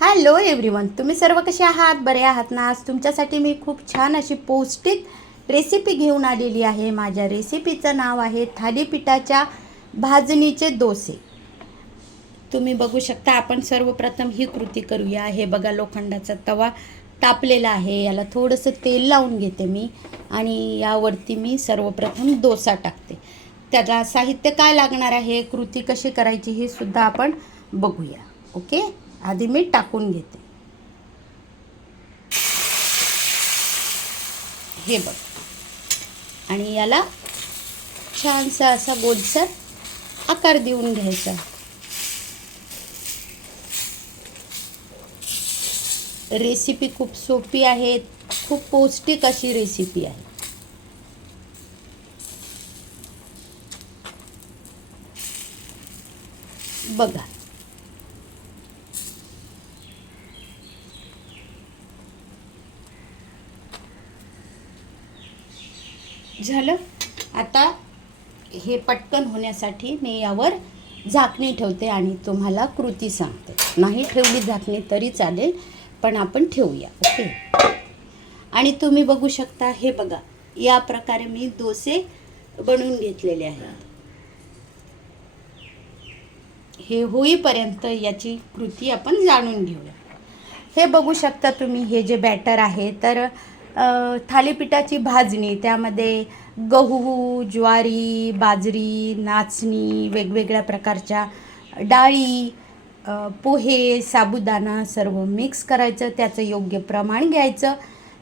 Hello everyone तुम्ही सर्व कसे आहात? बरे आहात ना? आज तुमच्यासाठी मी खूप छान अशी पौष्टिक रेसिपी घेऊन आलेली आहे. माझ्या रेसिपीचं नाव आहे थालीपीठाच्या भाजणीचे डोसे. तुम्ही बघू शकता आपण सर्वप्रथम ही कृती करूया. हे बघा लोखंडाचा तवा तापलेला आहे. याला थोडंसं तेल लावून घेते मी आणि यावरती मी सर्वप्रथम डोसा टाकते. त्याला साहित्य काय लागणार आहे? कृती कशी करायची हे सुद्धा आपण बघूया. ओके आधी मी टाकून घेते. हे बघ. आणि याला छानसा असा गोलसर आकार देऊन घ्यायचा. रेसिपी खूप सोपी आहे. खूप पौष्टिक अशी रेसिपी आहे. बघा. झालं. आता हे पटकन होण्यासाठी मी यावर झाकणी ठेवते आणि तुम्हाला कृती सांगते. नाही ठेवली झाकणी तरी चालेल पण आपण ठेवूया ओके? आणि तुम्ही बघू शकता हे बघा या प्रकारे मी डोसे बनवून घेतलेले आहेत. हे होईपर्यंत याची कृती आपण जाणून घेऊया. हे बघू शकता तुम्ही हे जे बॅटर आहे तर थालीपीठाची भाजणी त्यामध्ये गहू ज्वारी बाजरी नाचणी वेगवेगळ्या प्रकारच्या डाळी पोहे साबुदाणा सर्व मिक्स करायचं त्याचं योग्य प्रमाण घ्यायचं.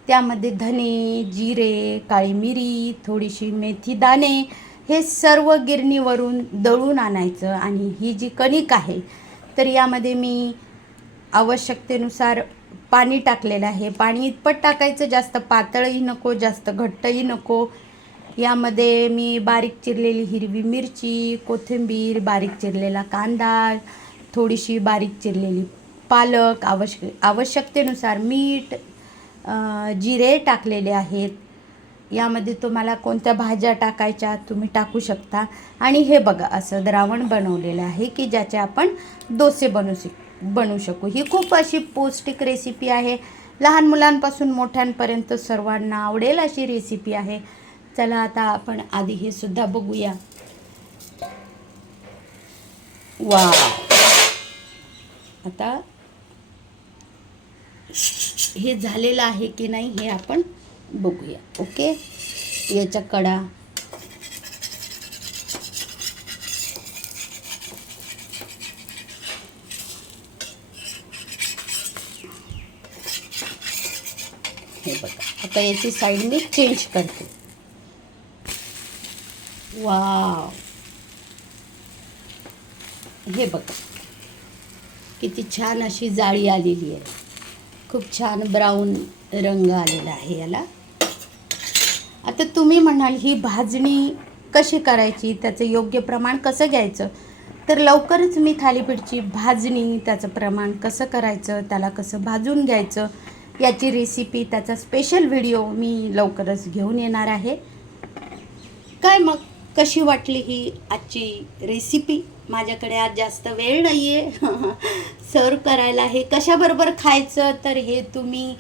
त्यामध्ये धने जिरे काळी मिरी थोडीशी मेथी दाणे हे सर्व गिरणीवरून दळून आणायचं आणि ही जी कणिक आहे तर यामध्ये मी आवश्यकतेनुसार पाणी टाकलेलं आहे. पाणी इतपत टाकायचं जास्त पातळही नको जास्त घट्टही नको. यामध्ये मी बारीक चिरलेली हिरवी मिरची कोथिंबीर बारीक चिरलेला कांदा थोडीशी बारीक चिरलेली पालक आवश्यक आवश्यकतेनुसार मीठ जिरे टाकलेले आहेत. यामध्ये तुम्हाला कोणत्या भाज्या टाकायच्या तुम्ही टाकू शकता. आणि हे बघा असं द्रावण बनवलेलं आहे की ज्याचे आपण डोसे बनवू शकतो. बनवू शकू. ही खूप अशी पौष्टिक रेसिपी आहे. लहान मुलांपासून मोठ्यांपर्यंत सर्वांना आवडेल अशी रेसिपी आहे. चला आता आपण आधी हे सुद्धा बघूया. वा आता हे झालेलं आहे की नाही हे आपण बघूया. ओके? याच्या कडा. हे बघा. आता याची साईड मी चेंज करते. वाव हे बघा. किती छान अशी जाळी आलेली आहे. खूप छान ब्राऊन रंग आलेला आहे याला. आता तुम्ही म्हणाल ही भाजणी कशी करायची? त्याचं योग्य प्रमाण कसं घ्यायचं? तर लवकरच मी थालीपीठची भाजणी त्याचं प्रमाण कसं करायचं? त्याला कसं भाजून घ्यायचं? याची रेसिपी त्याचा स्पेशल व्हिडिओ मी लवकरच घेऊन येणार आहे. काय मग? कशी वाटली ही आजची रेसिपी माझ्याकडे आज जास्त वेळ नाही आहे सर्व करायला हे कशाबरोबर खायचं? तर हे तुम्ही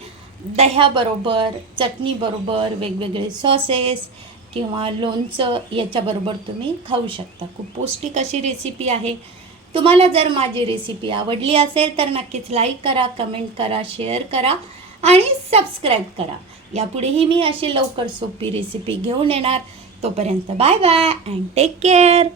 दह्याबरोबर चटणीबरोबर वेगवेगळे सॉसेस किंवा लोणचं याच्याबरोबर तुम्ही खाऊ शकता. खूप पौष्टिक अशी रेसिपी आहे. तुम्हाला जर माझी रेसिपी आवडली असेल तर नक्कीच लाईक करा कमेंट करा शेअर करा. आणि सबस्क्राईब करा. यापुढेही मी अशी लवकर सोपी रेसिपी घेऊन येणार. तोपर्यंत bye bye and take care